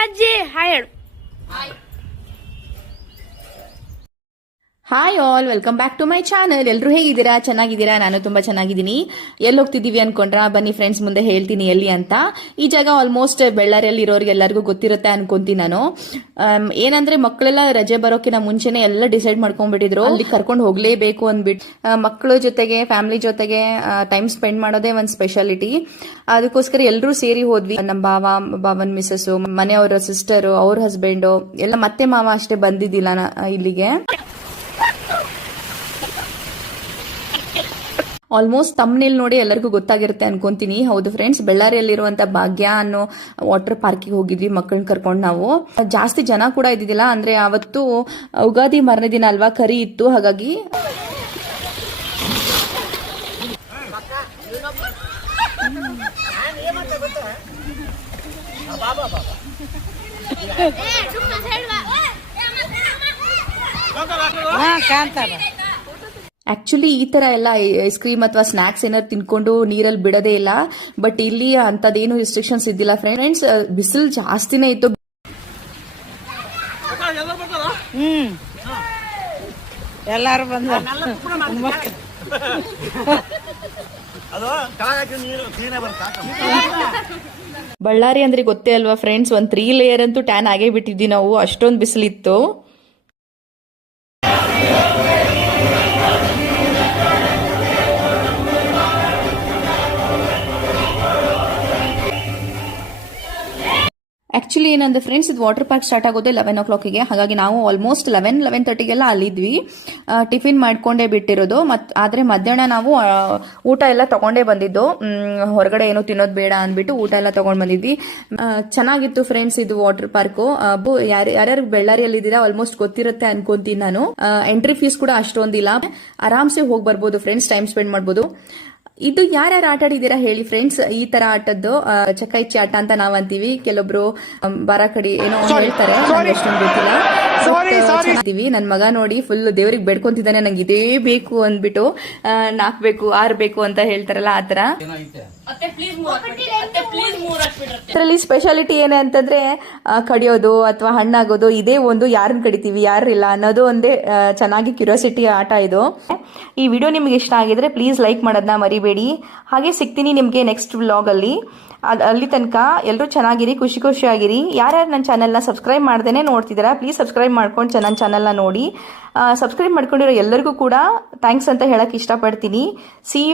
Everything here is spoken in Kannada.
ಅಜ್ಜಿ ಹಾಯ್ ಹೇಳು. Hi all, welcome back to my channel. ಎಲ್ಲರೂ ಹೇಗಿದ್ದೀರಾ? ಚೆನ್ನಾಗಿದ್ದೀರಾ? ನಾನು ತುಂಬಾ ಚೆನ್ನಾಗಿದ್ದೀನಿ. ಎಲ್ಲಿ ಹೋಗ್ತಿದ್ದೀವಿ ಅನ್ಕೊಂಡ್ರಾ? ಬನ್ನಿ ಫ್ರೆಂಡ್ಸ್, ಮುಂದೆ ಹೇಳ್ತೀನಿ ಎಲ್ಲಿ ಅಂತ. ಈ ಜಾಗ ಆಲ್ಮೋಸ್ಟ್ ಬೆಳ್ಳಾರಿಯಲ್ಲಿ ಇರೋರಿಗೆ ಎಲ್ಲರಿಗೂ ಗೊತ್ತಿರುತ್ತೆ ಅನ್ಕೊಂತೀನಿ ನಾನು. ಏನಂದ್ರೆ ಮಕ್ಕಳೆಲ್ಲ ರಜೆ ಬರೋಕಿನ ಮುಂಚೆನೆ ಎಲ್ಲ ಡಿಸೈಡ್ ಮಾಡ್ಕೊಂಡ್ಬಿಟ್ಟಿದ್ರು ಅಲ್ಲಿ ಕರ್ಕೊಂಡು ಹೋಗ್ಲೇಬೇಕು ಅಂದ್ಬಿಟ್ಟು. ಮಕ್ಕಳ ಜೊತೆಗೆ ಫ್ಯಾಮಿಲಿ ಜೊತೆಗೆ ಟೈಮ್ ಸ್ಪೆಂಡ್ ಮಾಡೋದೇ ಒಂದು ಸ್ಪೆಷಾಲಿಟಿ. ಅದಕ್ಕೋಸ್ಕರ ಎಲ್ಲರೂ ಸೇರಿ ಹೋದ್ವಿ. ನಮ್ಮ ಭಾವನ್ ಮಿಸ್ಸಸ್, ಮನೆಯವರ ಸಿಸ್ಟರ್, ಅವ್ರ ಹಸ್ಬೆಂಡ್ ಎಲ್ಲ, ಮತ್ತೆ ಮಾವ ಅಷ್ಟೇ ಬಂದಿದ್ದಿಲ್ಲ ಇಲ್ಲಿಗೆ. ಆಲ್ಮೋಸ್ಟ್ ತಮ್ಮನೇಲಿ ನೋಡಿ ಎಲ್ಲರಿಗೂ ಗೊತ್ತಾಗಿರುತ್ತೆ ಅನ್ಕೊಂತೀನಿ. ಹೌದು ಫ್ರೆಂಡ್ಸ್, ಬೆಳ್ಳಾರಿಯಲ್ಲಿರುವಂತ ಭಾಗ್ಯ ಅನ್ನೋ ವಾಟರ್ ಪಾರ್ಕಿಗೆ ಹೋಗಿದ್ವಿ ಮಕ್ಕಳನ್ನ ಕರ್ಕೊಂಡು. ನಾವು ಜಾಸ್ತಿ ಜನ ಕೂಡ ಇದ್ದಿದ್ದಿಲ್ಲ, ಅಂದ್ರೆ ಅವತ್ತು ಯುಗಾದಿ ಮರನೇ ದಿನ ಅಲ್ವಾ, ಕರಿ ಇತ್ತು. ಹಾಗಾಗಿ ಆಕ್ಚುಲಿ ಈ ತರ ಎಲ್ಲ ಐಸ್ ಕ್ರೀಮ್ ಅಥವಾ ಸ್ನಾಕ್ಸ್ ಏನಾದ್ರು ತಿನ್ಕೊಂಡು ನೀರಲ್ಲಿ ಬಿಡೋದೇ ಇಲ್ಲ. ಬಟ್ ಇಲ್ಲಿ ಅಂತದೇನು ರಿಸ್ಟ್ರಿಕ್ಷನ್ಸ್ ಇದ್ದಿಲ್ಲ ಫ್ರೆಂಡ್ಸ್. ಬಿಸಿಲು ಜಾಸ್ತಿನೇ ಇತ್ತು. ಎಲ್ಲಾರು ಬಂದ ಬಳ್ಳಾರಿ ಅಂದ್ರೆ ಗೊತ್ತೇ ಅಲ್ವಾ ಫ್ರೆಂಡ್ಸ್, ಒಂದ್ 3 ಲೇಯರ್ ಅಂತೂ ಟ್ಯಾನ್ ಆಗೇ ಬಿಟ್ಟಿದ್ವಿ ನಾವು, ಅಷ್ಟೊಂದು ಬಿಸಿಲಿತ್ತು. ಆಕ್ಚುಲಿ ಏನಂದ್ರೆ ಫ್ರೆಂಡ್ಸ್, ಇದು ವಾಟರ್ ಪಾರ್ಕ್ ಸ್ಟಾರ್ಟ್ ಆಗೋದೇ 11 o'clockಗೆ. ಹಾಗಾಗಿ ನಾವು ಆಲ್ಮೋಸ್ಟ್ 11:30ಗೆಲ್ಲ ಅಲ್ಲಿದ್ವಿ. ಟಿಫಿನ್ ಮಾಡ್ಕೊಂಡೇ ಬಿಟ್ಟಿರೋದು. ಆದ್ರೆ ಮಧ್ಯಾಹ್ನ ನಾವು ಊಟ ಎಲ್ಲ ತಗೊಂಡೇ ಬಂದಿದ್ದು. ಹೊರಗಡೆ ಏನೋ ತಿನ್ನೋದು ಬೇಡ ಅಂದ್ಬಿಟ್ಟು ಊಟ ಎಲ್ಲ ತಗೊಂಡ್ ಬಂದಿದ್ವಿ. ಚೆನ್ನಾಗಿತ್ತು ಫ್ರೆಂಡ್ಸ್ ಇದು ವಾಟರ್ ಪಾರ್ಕ್. ಯಾರ್ಯಾರು ಬೆಳ್ಳಾರಿಯಲ್ಲಿ ಇದ್ದೀರಾ ಆಲ್ಮೋಸ್ಟ್ ಗೊತ್ತಿರುತ್ತೆ ಅನ್ಕೊಂತೀನಿ ನಾನು. ಎಂಟ್ರಿ ಫೀಸ್ ಕೂಡ ಅಷ್ಟೊಂದಿಲ್ಲ, ಆರಾಮ್ಸೆ ಹೋಗಿ ಬರ್ಬೋದು ಫ್ರೆಂಡ್ಸ್, ಟೈಮ್ ಸ್ಪೆಂಡ್ ಮಾಡ್ಬೋದು. ಇದು ಯಾರ್ಯಾರು ಆಟ ಆಡಿದೀರಾ ಹೇಳಿ ಫ್ರೆಂಡ್ಸ್. ಈ ತರ ಆಟದ್ದು ಚಕ್ಕ ಇಚ್ಚಿ ಆಟ ಅಂತ ನಾವ್ ಅಂತೀವಿ. ಕೆಲವೊಬ್ರು ಬಾರ ಕಡಿ ಏನೋ ಹೇಳ್ತಾರೆ, ಅಷ್ಟೊಂದು ಗೊತ್ತಿಲ್ಲ. ನನ್ ಮಗ ನೋಡಿ ಫುಲ್ ದೇವ್ರಿಗೆ ಬೇಡ್ಕೊಂತಿದ್ದಾನೆ, ನಂಗೆ ಇದೇ ಬೇಕು ಅಂದ್ಬಿಟ್ಟು. 4 ಬೇಕು 6 ಬೇಕು ಅಂತ ಹೇಳ್ತಾರಲ್ಲ, ಆತರ. ಇದರಲ್ಲಿ ಸ್ಪೆಷಾಲಿಟಿ ಏನೇ ಅಂತಂದ್ರೆ ಕಡಿಯೋದು ಅಥವಾ ಹಣ್ಣಾಗೋದು, ಇದೇ ಒಂದು. ಯಾರನ್ನ ಕಡಿತೀವಿ ಯಾರಿಲ್ಲ ಅನ್ನೋದು ಒಂದೇ ಚೆನ್ನಾಗಿ ಕ್ಯೂರಿಯಾಸಿಟಿ ಆಟ ಇದು. ಈ ವಿಡಿಯೋ ನಿಮ್ಗೆ ಇಷ್ಟ ಆಗಿದ್ರೆ ಪ್ಲೀಸ್ ಲೈಕ್ ಮಾಡೋದನ್ನ ಮರಿಬೇಡಿ. ಹಾಗೆ ಸಿಗ್ತೀನಿ ನಿಮ್ಗೆ ನೆಕ್ಸ್ಟ್ ವ್ಲಾಗ್ ಅಲ್ಲಿ. ಅಲ್ಲಿ ತನಕ ಎಲ್ಲರೂ ಚೆನ್ನಾಗಿರಿ, ಖುಷಿಯಾಗಿರಿ. ಯಾರ್ಯಾರು ನನ್ನ ಚಾನಲ್ನ ಸಬ್ಸ್ಕ್ರೈಬ್ ಮಾಡ್ದೇನೆ ನೋಡ್ತಿದ್ದೀರಾ, ಪ್ಲೀಸ್ ಸಬ್ಸ್ಕ್ರೈಬ್ ಮಾಡ್ಕೊಂಡು ನನ್ನ ಚಾನಲ್ನ ನೋಡಿ. ಸಬ್ಸ್ಕ್ರೈಬ್ ಮಾಡ್ಕೊಂಡಿರೋ ಎಲ್ಲರಿಗೂ ಕೂಡ ಥ್ಯಾಂಕ್ಸ್ ಅಂತ ಹೇಳಕ್ ಇಷ್ಟಪಡ್ತೀನಿ. ಸಿ